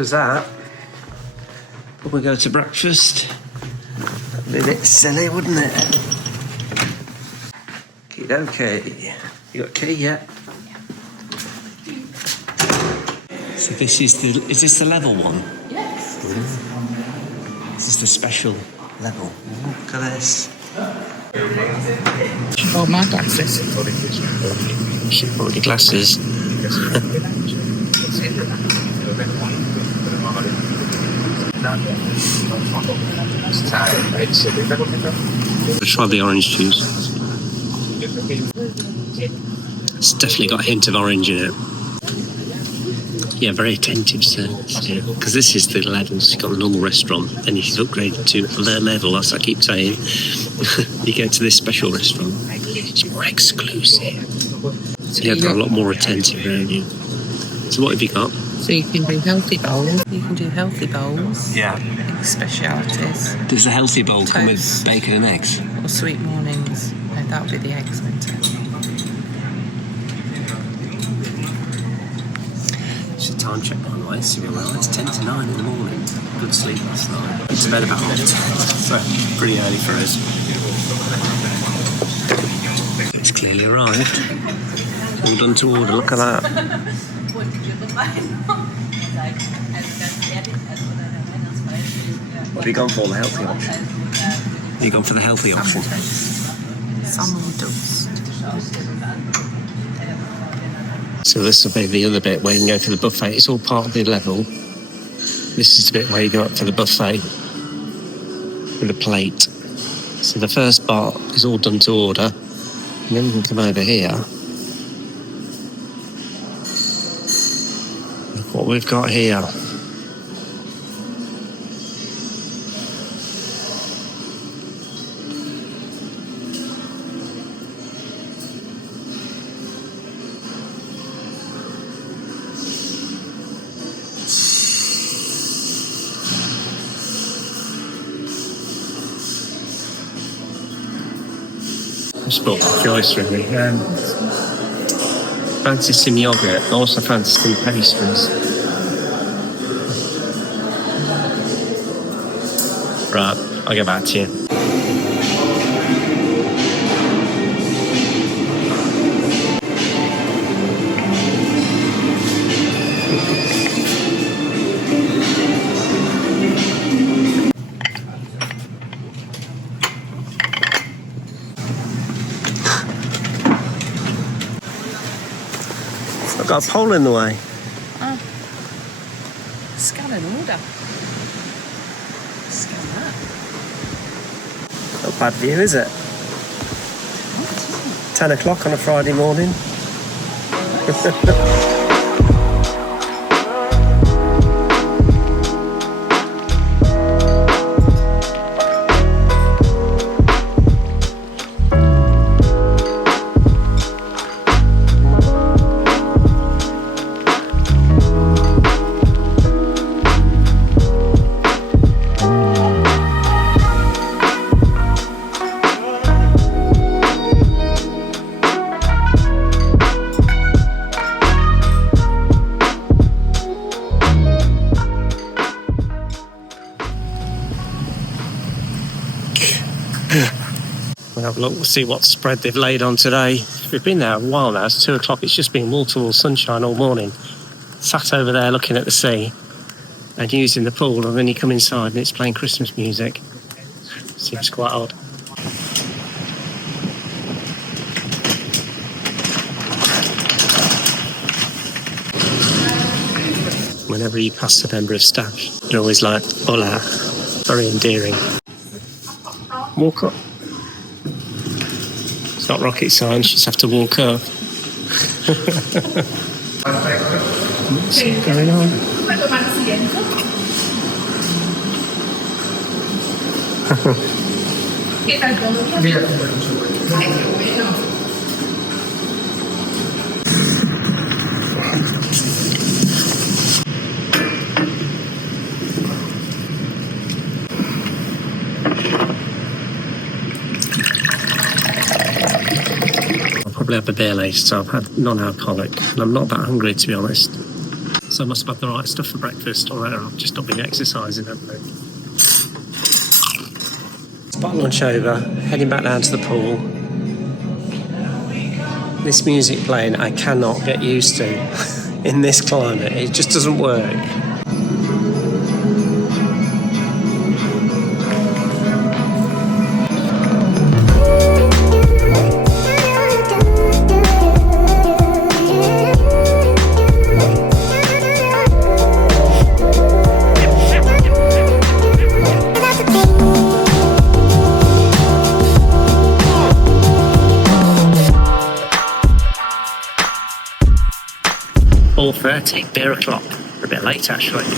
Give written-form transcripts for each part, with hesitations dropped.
close that. But we go to breakfast. That'd be a bit silly, wouldn't it? Okay. You got a key yet? So this is this the level one? Yes. This is the special level. Look at this. Oh, my glasses. She's got the glasses. Let's try the orange juice. It's definitely got a hint of orange in it. Yeah, very attentive service. Because this is the levels. You've got a normal restaurant, and if you've upgraded to their level, as I keep saying, you go to this special restaurant. It's more exclusive. So you have a lot more attentive around you. So what have you got? So you can do healthy bowls. You can do healthy bowls. Yeah. Specialities. Does the healthy bowl come with bacon and eggs? Or sweet mornings. No, that would be the eggs, wouldn't it? It's a time check, by the way. So it's 10 to 9 in the morning. Good sleep last night. It's about 10. So pretty early for us. It's clearly arrived. All done to order. Look at that. What have you gone for, the healthy option? Have you gone for the healthy option? Salmon toast. So this will be the other bit where you can go for the buffet. It's all part of the level. This is the bit where you go up for the buffet with a plate. So the first part is all done to order. And then we can come over here. Look what we've got here. Spot choice really. Fancy some yogurt, also fancy some pastries. Right, I'll get back to you. I've got a pole in the way. Oh. Scan an order. Scan that. Not bad view, is it? 10 o'clock on a Friday morning. We'll have a look, we'll see what spread they've laid on today. We've been there a while now, it's 2 o'clock, it's just been wall-to-wall sunshine all morning. Sat over there looking at the sea and using the pool, and then you come inside and it's playing Christmas music. Seems quite odd. Whenever you pass a member of staff, they're always like, hola, very endearing. Walk up. It's not rocket science, you just have to walk up. What's going on? I'll probably have a beer later, so I've had non-alcoholic, and I'm not that hungry, to be honest. So So I must have had the right stuff for breakfast, or I've just not been exercising, haven't I? Spot lunch over, heading back down to the pool. This music playing I cannot get used to in this climate. It just doesn't work. Beer o'clock. We're a bit late actually. Is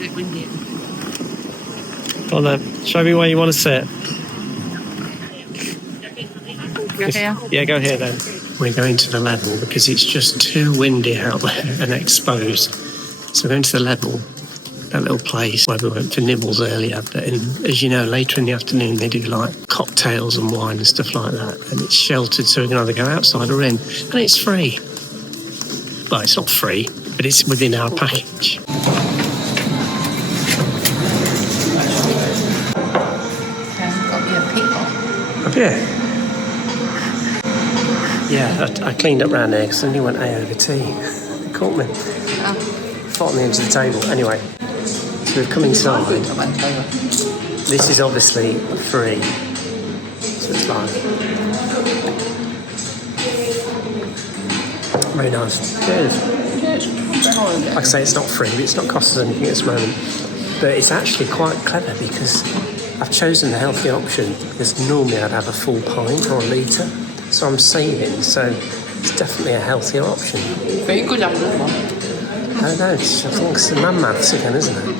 it windy? Well then, show me where you want to sit. Go here. Yeah, go here then. We're going to the level because it's just too windy out there and exposed. So we're going to the level, that little place where we went for nibbles earlier. But as you know, later in the afternoon they do like cocktails and wine and stuff like that. And it's sheltered, so we can either go outside or in. And it's free. Well, it's not free, but it's within our package. Have you? Yeah, I cleaned up round there because I only went A over T. They caught me. Fought on the edge of the table. Anyway, so we've come inside. This is obviously free. So it's like very nice. Good. Like I say, it's not free, but it's not cost us anything at this moment. But it's actually quite clever because I've chosen the healthy option because normally I'd have a full pint or a litre. So I'm saving, so it's definitely a healthier option. Very good, I'm good one. I don't know, I think it's the man maths again, isn't it?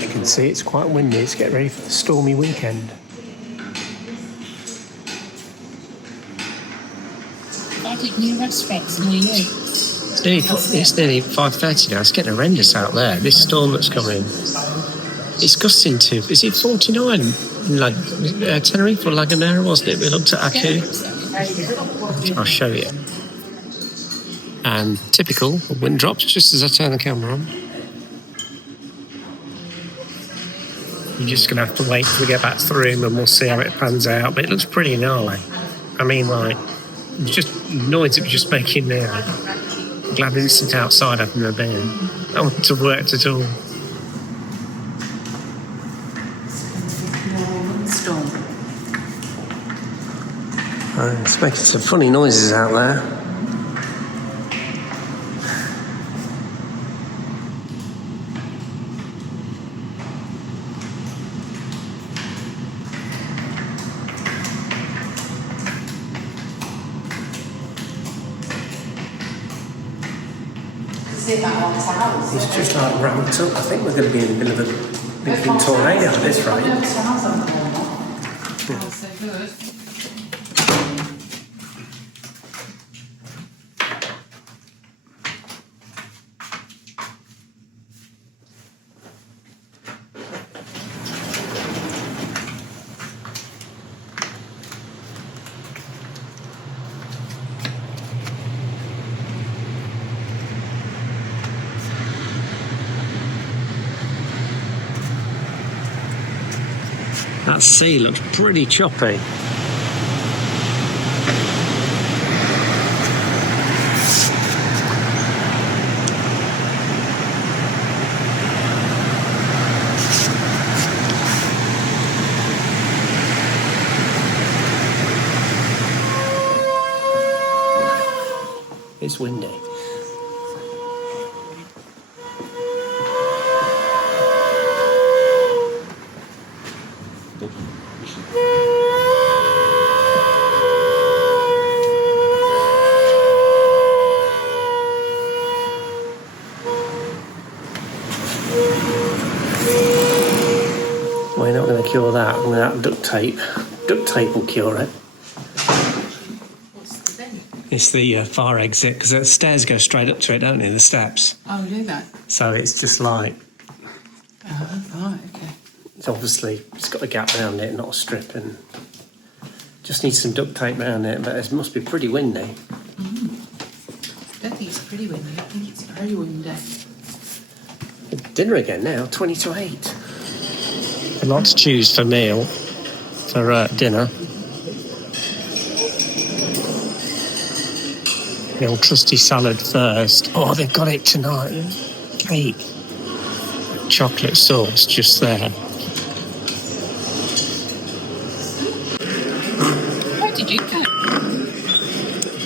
You can see it's quite windy, it's getting ready for the stormy weekend. I think new restaurants near you. It's nearly 5:30 now, it's getting horrendous out there. This storm that's coming, it's gusting to, is it 49 in Tenerife or Canary, wasn't it? We looked at Aku. I'll show you. And typical, the wind drops just as I turn the camera on. You're just going to have to wait till we get back to the room and we'll see how it pans out. But it looks pretty gnarly. I mean, like, just noise it was just making there. I'm glad I didn't sit outside having a beer. I wouldn't have worked at all. It's making some funny noises out there. It's just like ramped up. I think we're going to be in the middle of a big tornado at this rate. That sea looks pretty choppy. It's windy. We're not going to cure that without duct tape. Duct tape will cure it. What's the thing? It's the fire exit, because the stairs go straight up to it, don't they, the steps? Oh, do that? So it's just like, Oh, right, okay. it's obviously, it's got a gap around it, not a strip, and Just need some duct tape around it, but it must be pretty windy. I don't think it's pretty windy. I think it's very windy. Dinner again now, 20 to 8. A lot to choose for dinner. The old trusty salad first. Oh, they've got it tonight. Cake. Chocolate sauce just there. Where did you go?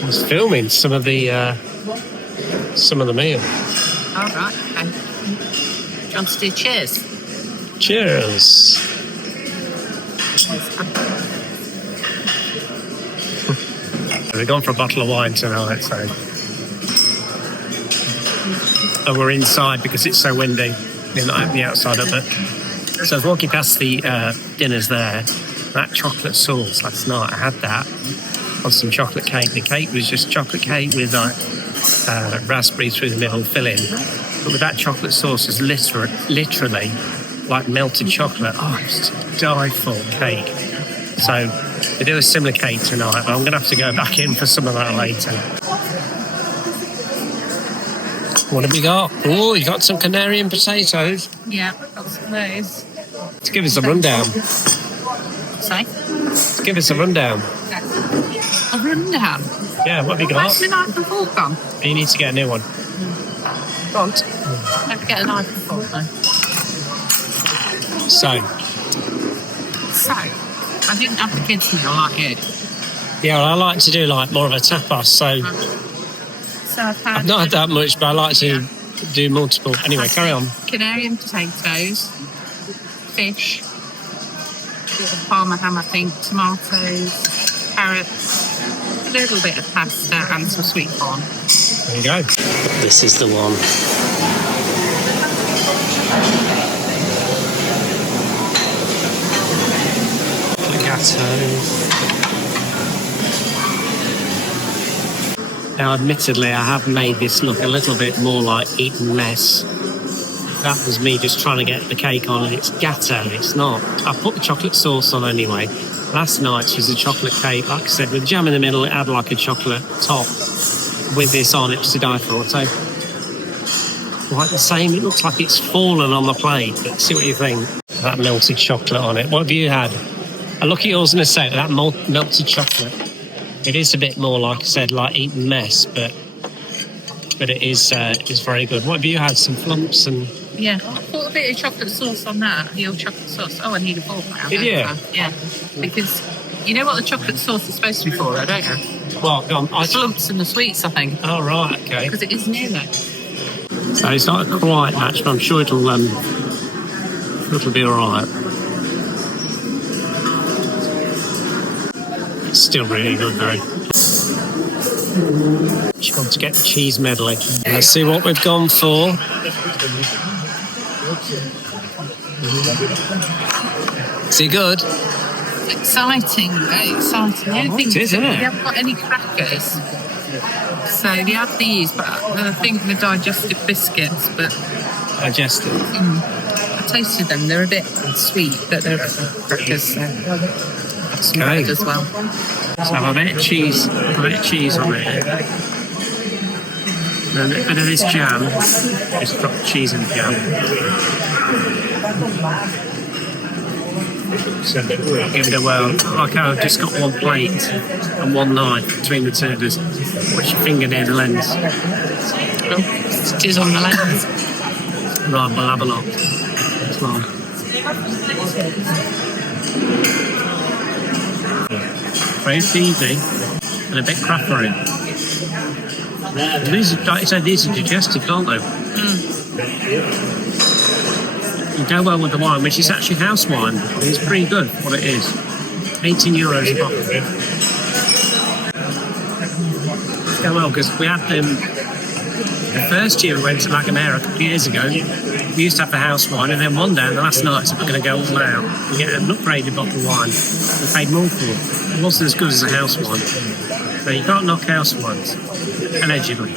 I was filming some of the meal. All right, okay. Do you want to do cheers? Cheers. We've gone for a bottle of wine tonight, so. Oh, we're inside because it's so windy. We're not at the outside of it. So I was walking past the dinners there. That chocolate sauce last night, I had that on some chocolate cake. The cake was just chocolate cake with raspberries through the middle filling. But with that chocolate sauce, it's literally like melted chocolate. Oh, it's a delightful cake. So we do a similar cake tonight, but I'm going to have to go back in for some of that later. What have we got? Oh, you got some Canary and potatoes. Yeah, got some of those. To give us a rundown. Sorry? To give us a rundown. A rundown? Yeah, what have you got? Where's my knife and fork gone? You need to get a new one. Go on. Don't get a knife and fork though. So, I didn't have the kids' meal like you. yeah, well, I like to do like more of a tapas, so I've not had that much, but I like to do multiple. Anyway, carry on. Canary and potatoes, fish, parma ham, I think, tomatoes, carrots, a little bit of pasta and some sweet corn. There you go. This is the one. Now, admittedly, I have made this look a little bit more like eaten mess. That was me just trying to get the cake on, and it's gatto. It's not. I put the chocolate sauce on anyway. Last night's was a chocolate cake, like I said, with jam in the middle. It had like a chocolate top with this on it to die for. So, like the same, it looks like it's fallen on the plate. But see what you think. That melted chocolate on it. What have you had? I look at yours and I say that melted chocolate. It is a bit more, like I said, like eaten mess, but it is very good. What have you had? Some flumps and. Yeah, I put a bit of chocolate sauce on that, the old chocolate sauce. Oh, I need a fork now. Did you? Yeah, because you know what the chocolate sauce is supposed to be for, though, don't you? Well, go on. The flumps and the sweets, I think. Oh, right, okay. Because it is new, though. So it's not a quiet match, but I'm sure it'll be all right. It's still really good, though. She wants to get the cheese medley. Let's see what we've gone for. Is it good? Exciting, very exciting. The only thing It is, isn't it? they haven't got any crackers. So they have these, but I think the digestive biscuits, but Digestive. I tasted them. They're a bit sweet, but they're crackers, so that's Okay. good as well. So have a bit of cheese on it. And a bit of this jam. Just drop the cheese in the jam. So give it a whirl. Like how I've just got one plate and one knife between the two. Just put your finger near the lens. It is on the lens. Right, we'll have a look. It's long. Very easy and a bit crackery. These are, like I said, these are digestive, aren't they? You go well with the wine, which is actually house wine. It's pretty good, what it is. €18 a bottle. Go well, because we had them the first year we went to Canary a couple of years ago. We used to have the house wine, and then one day, the last night, so we're going to go all out and get an upgraded bottle of wine. We paid more for it. It wasn't as good as a house wine. So you can't knock house wines, allegedly.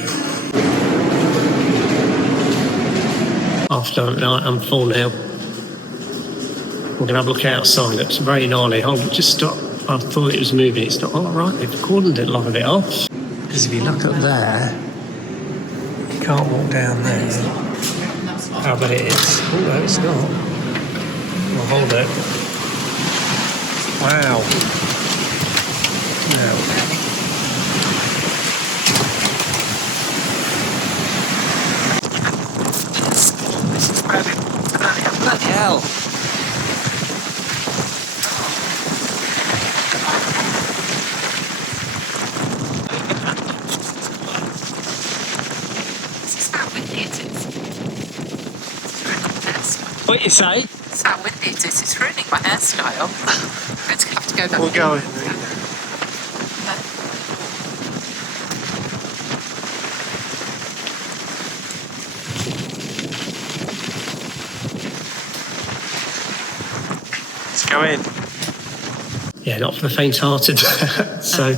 After night, I'm full now. We're going to have a look outside. It's very gnarly. Hold on, just stop. I thought it was moving. It's not. Oh, right, they've cordoned it, a lot of it off. Because if you look up there, you can't walk down there. Oh, but it is. Oh, no, it's not. I'll hold it. Wow. No. This is bloody hell. What you say? It's how windy it is. It's ruining my hairstyle. I'm going to have to go back. We'll go in. Let's go in. Yeah, not for the faint-hearted. So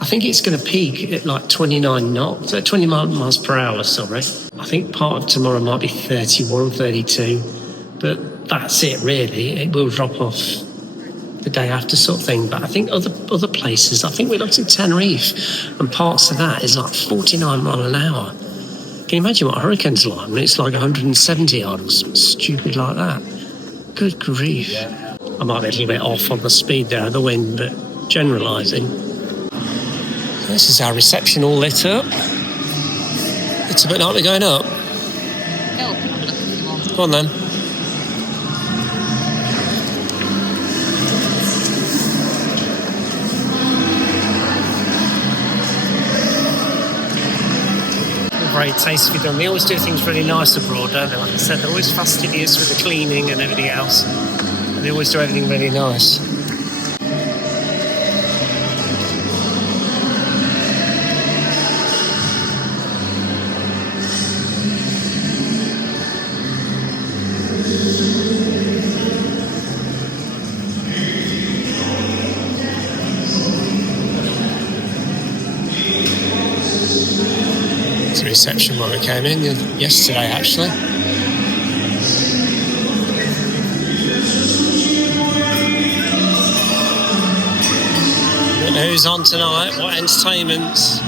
I think it's going to peak at like 29 knots, 20 miles per hour, sorry. I think part of tomorrow might be 31, 32. But that's it, really. It will drop off the day after, sort of thing. But I think other places, I think we looked at Tenerife, and parts of that is like 49 mile an hour. Can you imagine what a hurricane's like when it's like 170 odd or something stupid like that? Good grief. Yeah. I might be a little bit off on the speed there of the wind, but generalising. This is our reception all lit up. It's a bit like we're going up. Go on then. Very tastefully done. They always do things really nice abroad, don't they? Like I said, they're always fastidious with the cleaning and everything else. And they always do everything really nice. Reception when we came in yesterday, actually. Who's on tonight? What entertainments?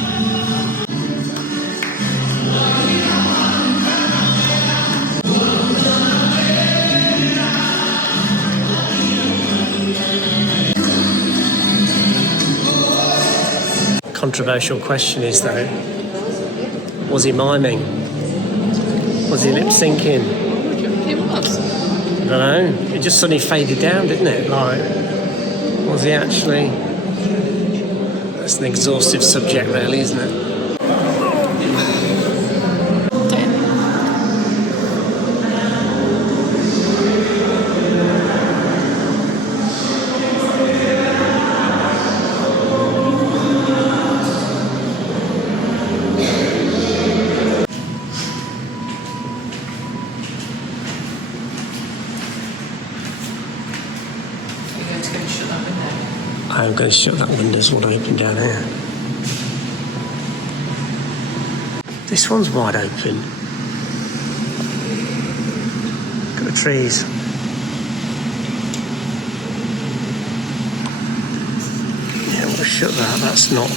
Controversial question is though, was he miming? Was he lip syncing? It was. I don't know. It just suddenly faded down, didn't it? Like, was he actually? That's an exhaustive subject, really, isn't it? I'm going to shut that window's all open down here. This one's wide open. Look at the trees. Yeah, we'll shut that. That's not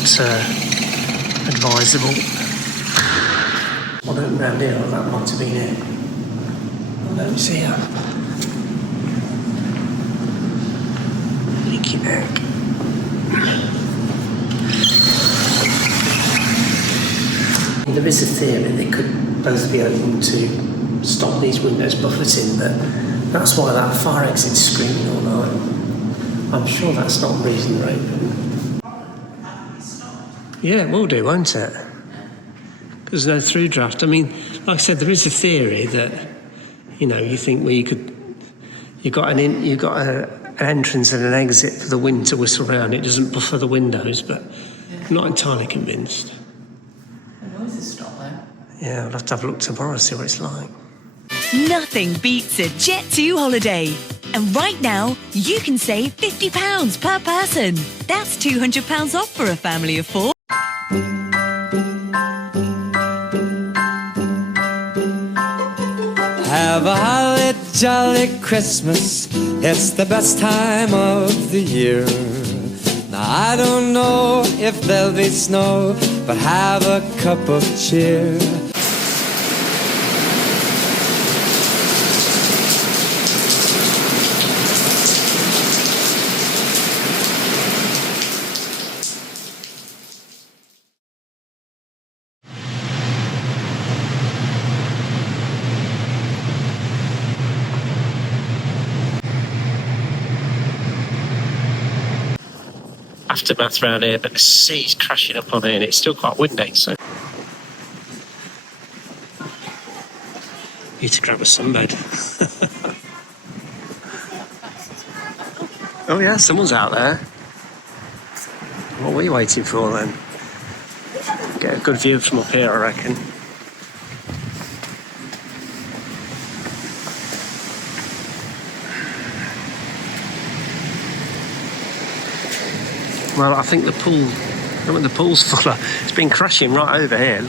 advisable. I'll open round here. That might have been it. Let me see here. Leaky neck. There is a theory they could both be open to stop these windows buffeting, but that's why that fire exit's screaming all night. I'm sure that's not the reason they're open. Yeah, it will do, won't it? There's no through draft. I mean, like I said, there is a theory that, you know, you think, well, you've got an entrance and an exit for the wind to whistle around. It doesn't buffer the windows, but I'm not entirely convinced. The noises stop there. Yeah, I'll have to have a look tomorrow, see what it's like. Nothing beats a Jet2 holiday. And right now, you can save £50 per person. That's £200 off for a family of 4. Have a holly jolly Christmas. It's the best time of the year. Now I don't know if there'll be snow, but have a cup of cheer. Aftermath round here, but the sea's crashing up on here and it's still quite windy, so need to grab a sunbed. Oh yeah, someone's out there. What were you waiting for then? Get a good view from up here, I reckon. Well, I think the pool's full of, it's been crashing right over here.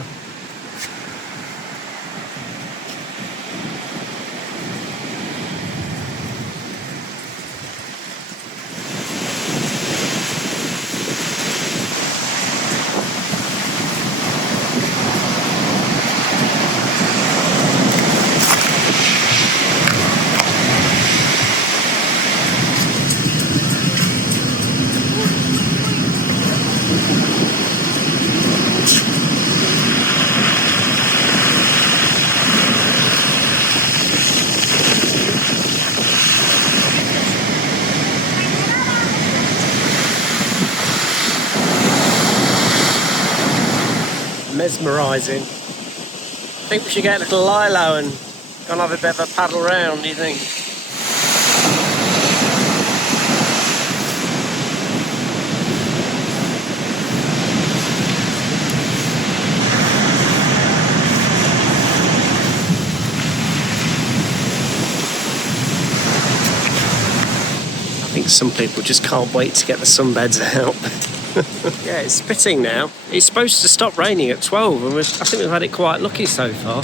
Mesmerising. I think we should get a little Lilo and go and have a bit of a paddle round, do you think? I think some people just can't wait to get the sunbeds out. Yeah, it's spitting now. It's supposed to stop raining at 12 and I think we've had it quite lucky so far.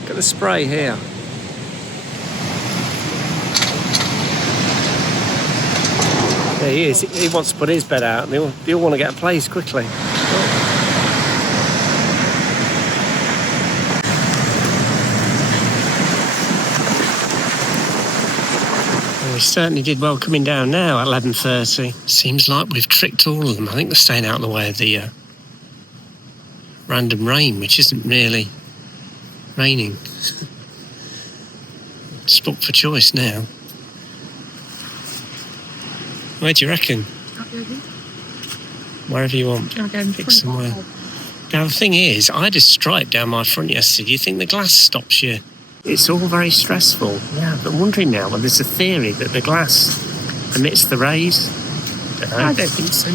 Look at the spray here. There he is. He wants to put his bed out and they all want to get a place quickly. We certainly did well coming down now at 11:30. Seems like we've tricked all of them. I think they're staying out of the way of the random rain, which isn't really raining. Spot for choice now. Where do you reckon? Wherever you want. Pick somewhere. Now the thing is, I had a stripe down my front yesterday. Do you think the glass stops you? It's all very stressful. Yeah, but I'm wondering now whether there's a theory that the glass emits the rays. I don't think so.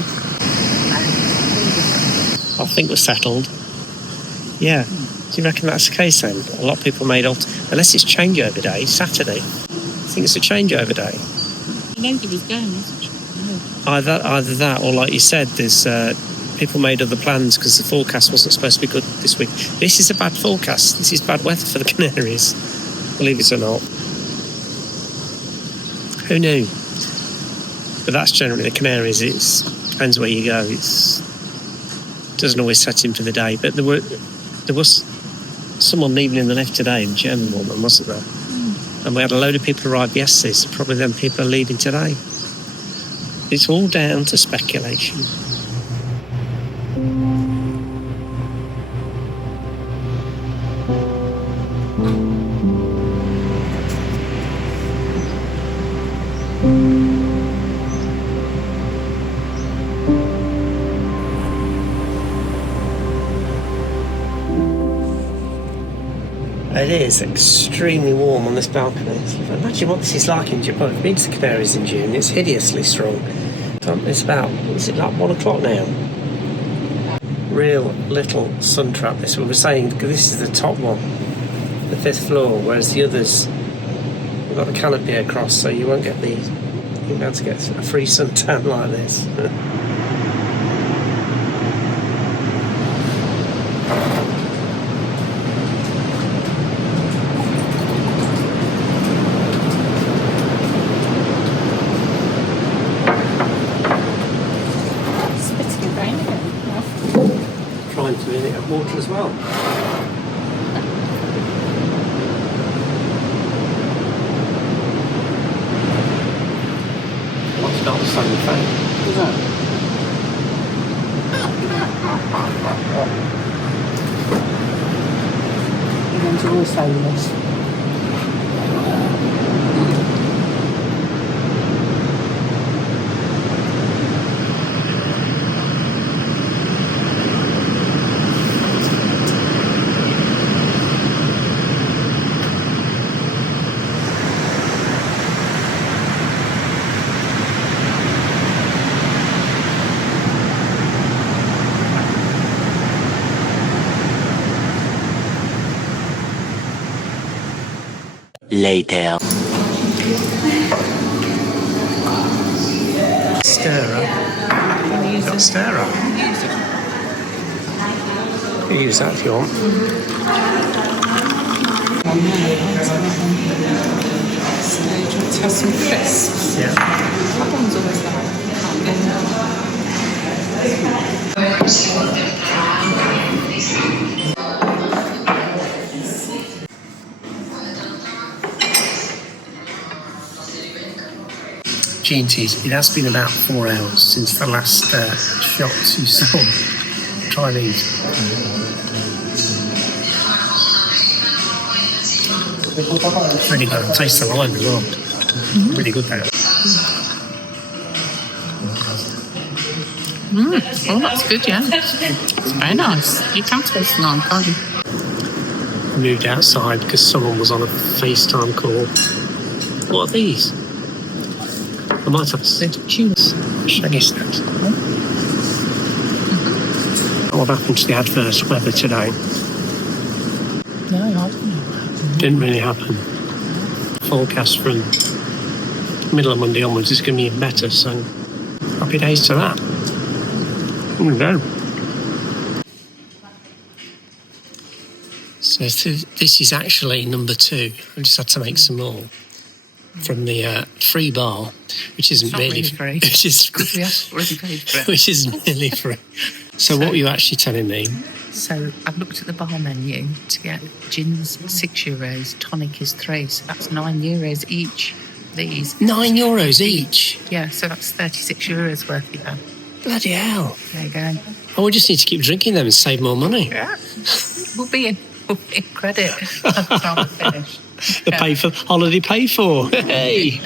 I think we're settled. Yeah. Do you reckon that's the case then? A lot of people made unless it's changeover day, Saturday. I think it's a changeover day. Nobody was going, wasn't it? Either that, or like you said, there's people made other plans because the forecast wasn't supposed to be good this week. This is a bad forecast. This is bad weather for the Canaries, believe it or not. Who knew? But that's generally the Canaries. It depends where you go. It doesn't always set in for the day. But there was someone leaving in the lift today, a German woman, wasn't there? And we had a load of people arrive yesterday, so probably them people are leaving today. It's all down to speculation. It is extremely warm on this balcony. Imagine what this is like in Japan. I've been to the Canaries in June. It's hideously strong. It's about, is it like 1 o'clock now? Real little sun trap. This we were saying, this is the top one, the 5th floor, whereas the others, we've got the canopy across, so you won't be able to get a free suntan like this. water as well. What's not the same thing? Is that? Everyone's always saying this. Later. Stirrer. Got stirrer. You use that if you want. To have some crisps. Yeah. That one's always G&T's, it has been about 4 hours since the last shots you saw. Try these. Really good. Taste the lime as well. Really good there. Oh, that's good, yeah. It's very nice. You can taste the lime, can't you? I moved outside because someone was on a FaceTime call. What are these? I might have to tunes. Shaggy snacks. What happened to the adverse weather today? No, I don't know. Didn't really happen. Forecast from middle of Monday onwards is going to be better, so happy days to that. Here we go. So this is actually number 2. I just had to make some more from the free bar, which isn't It's not really free. Which is Because we have already paid for it. which isn't really free. So what were you actually telling me? So I've looked at the bar menu to get gin's €6, tonic is 3, so that's €9 each. These. €9 each. Yeah, so that's €36 worth you have. Bloody hell! There you go. Oh, we just need to keep drinking them and save more money. Yeah. We'll be in credit by the time we finish. The pay for holiday paid for. Hey.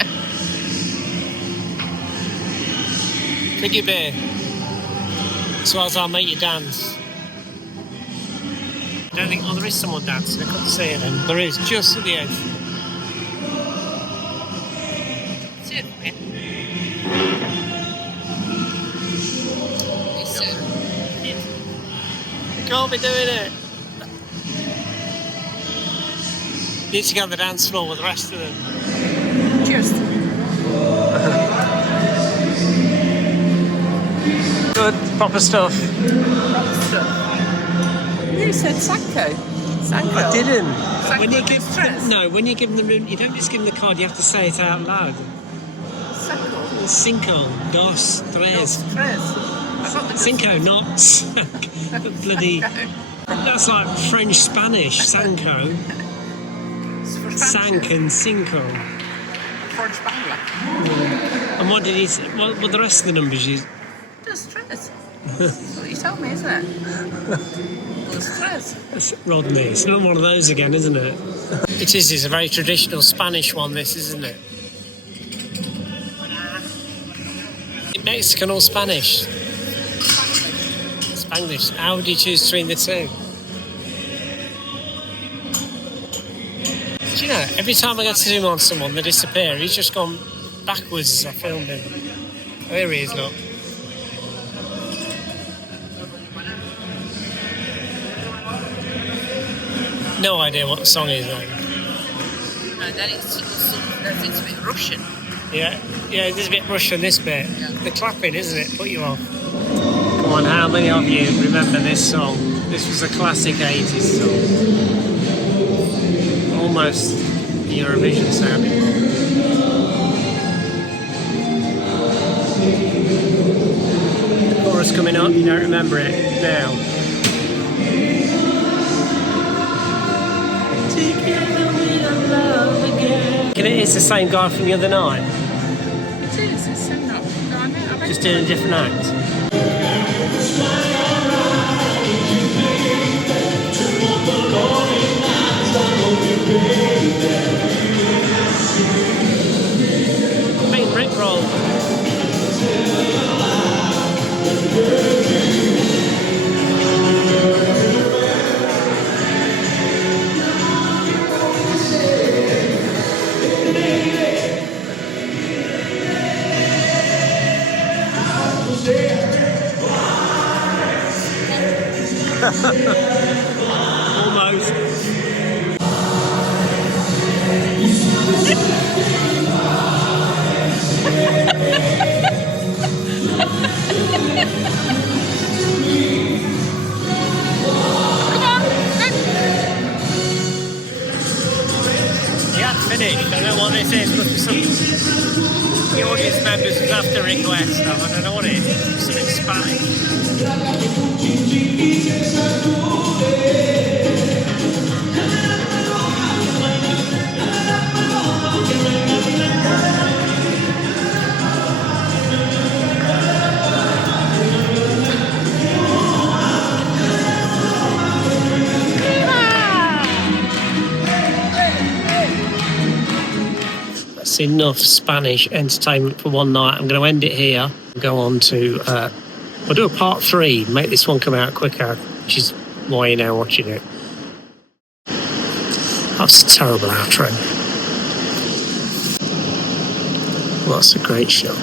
Drink your beer. As well as I'll make you dance. I don't think. Oh, there is someone dancing. I couldn't see it then. There is, just at the end. That's it. You can't be doing it. You need to go on the dance floor with the rest of them. Cheers. Good, proper stuff. You said Sanko. Sanko. I didn't. Sanko When you give stress. no, when you give them the room, you don't just give them the card. You have to say it out loud. Sanko. Cinco, dos, tres. Cinco, not sank. Bloody. That's like French Spanish. Sanko, sank, and cinco. French Bangla. And what did he say? What the rest of the numbers? You. Just stress. That's what you told me, isn't it? Just stress. Rodney, it's not one of those again, isn't it? It is. It's a very traditional Spanish one. This, isn't it? Mexican or Spanish? Spanglish. How would you choose between the two? Do you know, every time I go to zoom on someone, they disappear. He's just gone backwards as I filmed him. Oh, here he is, look. No idea what the song is, though. No, then it's a bit Russian. Yeah, there's a bit Russian this bit. Yeah. The clapping, isn't it? Put you off. Come on, how many of you remember this song? This was a classic 80s song. Almost Eurovision sounding. The chorus coming up, you don't remember it now. reckon it is the same guy from the other night? It is, it's sitting up. Just doing a different act? Being rickrolled. Almost. Yeah, finished. I don't know what this is. Must be some the audience members who's after request. I don't know what it is. Something Spanish. That's enough Spanish entertainment for one night. I'm going to end it here. Go on to, we'll do a part 3. Make this one come out quicker, which is why you're now watching it. That's a terrible outro. Well, that's a great shot.